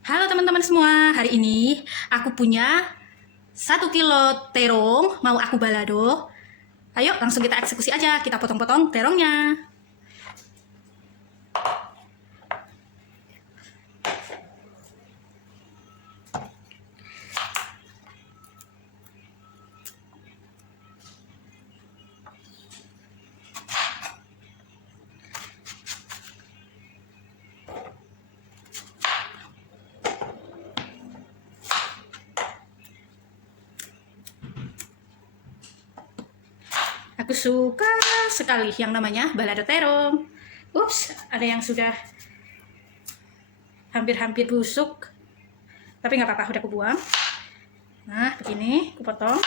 Halo teman-teman semua, hari ini aku punya 1 kilo terong, mau aku balado. Ayo langsung kita eksekusi aja, kita potong-potong terongnya. Aku suka sekali yang namanya balado terong. Ups, ada yang sudah hampir-hampir busuk. Tapi nggak apa-apa, udah aku buang. Nah, begini, aku potong.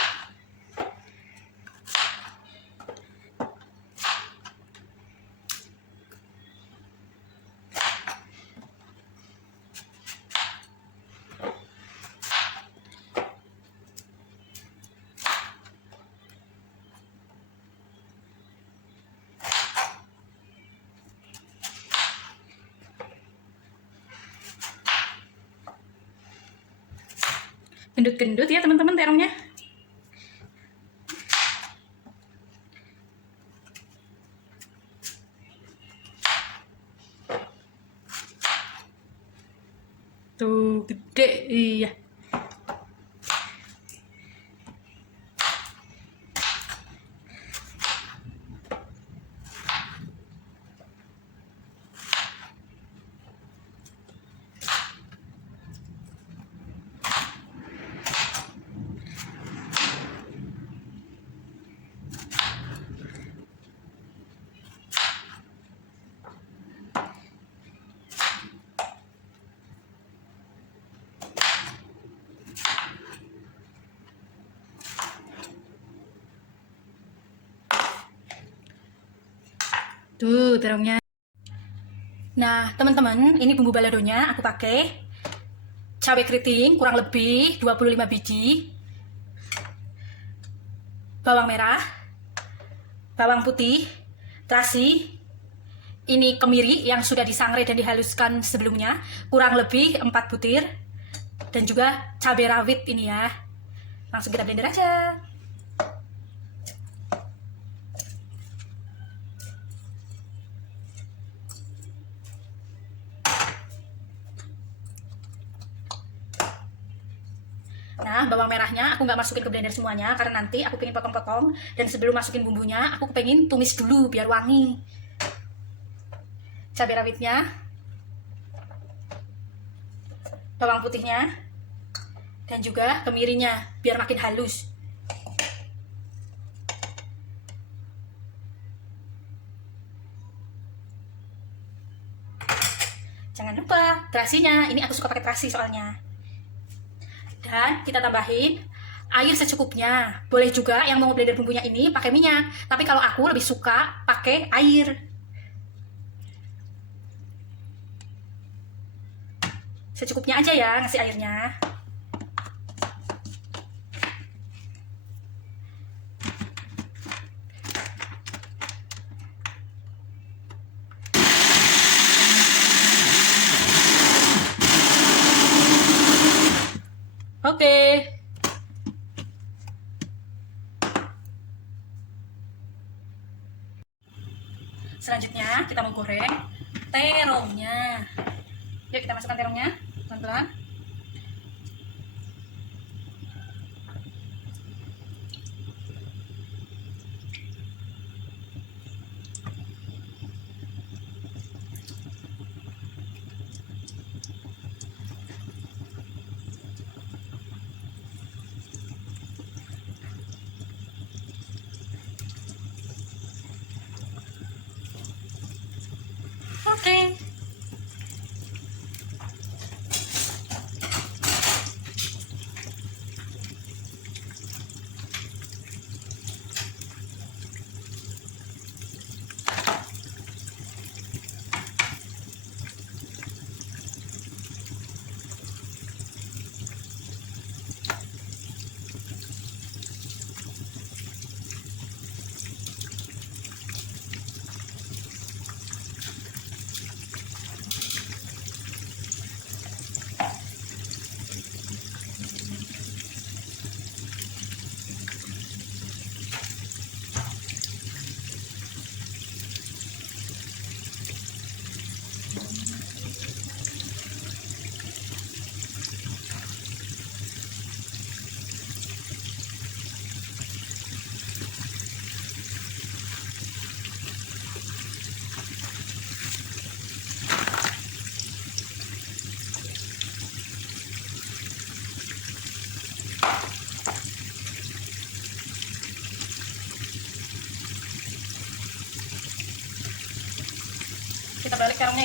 Gendut-gendut ya teman-teman terongnya. Tuh, gede, iya. Tuh, terongnya. Nah, teman-teman, ini bumbu baladonya aku pakai cabai keriting kurang lebih 25 biji, bawang merah, bawang putih, terasi, ini kemiri yang sudah disangrai dan dihaluskan sebelumnya, kurang lebih 4 butir, dan juga cabai rawit ini ya. Langsung kita blender aja. Nah, bawang merahnya aku nggak masukin ke blender semuanya karena nanti aku pengen potong-potong, dan sebelum masukin bumbunya aku pengen tumis dulu biar wangi. Cabai rawitnya, bawang putihnya, dan juga kemirinya biar makin halus. Jangan lupa terasinya, ini aku suka pakai terasi soalnya. Dan kita tambahin air secukupnya. Boleh juga yang mau blender bumbunya ini pakai minyak, tapi kalau aku lebih suka pakai air. Secukupnya aja ya ngasih airnya. Oke. Selanjutnya kita mau goreng terongnya. Yuk kita masukkan terongnya pelan-pelan. Oke.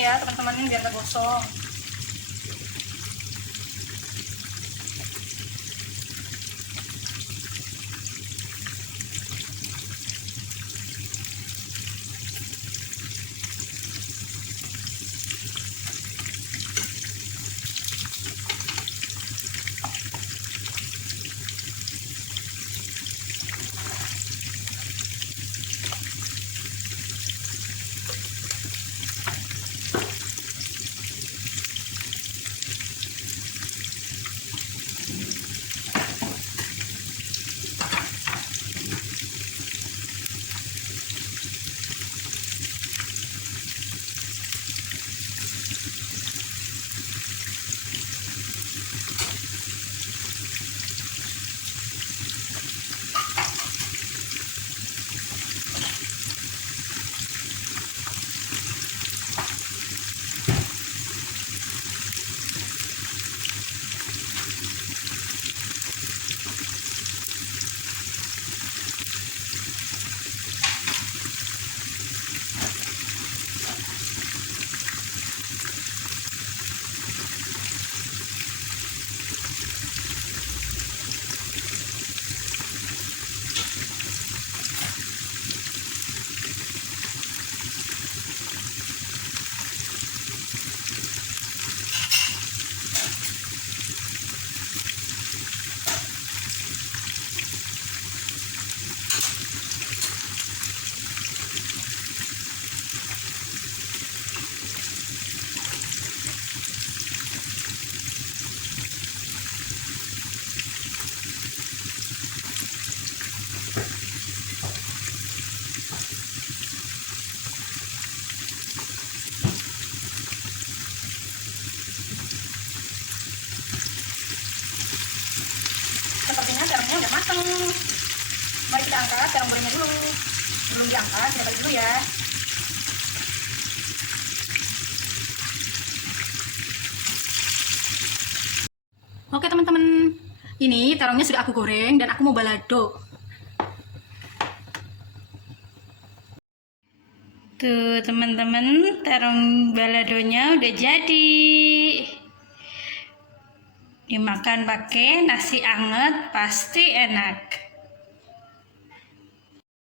ya teman-teman, biar gak gosong. Sepertinya terongnya udah mateng. Mari kita angkat terong gorengnya dulu. Belum diangkat, kita balik dulu ya. Oke teman-teman, ini terongnya sudah aku goreng dan aku mau balado. Tuh teman-teman, terong baladonya udah jadi. Dimakan pakai nasi anget pasti enak.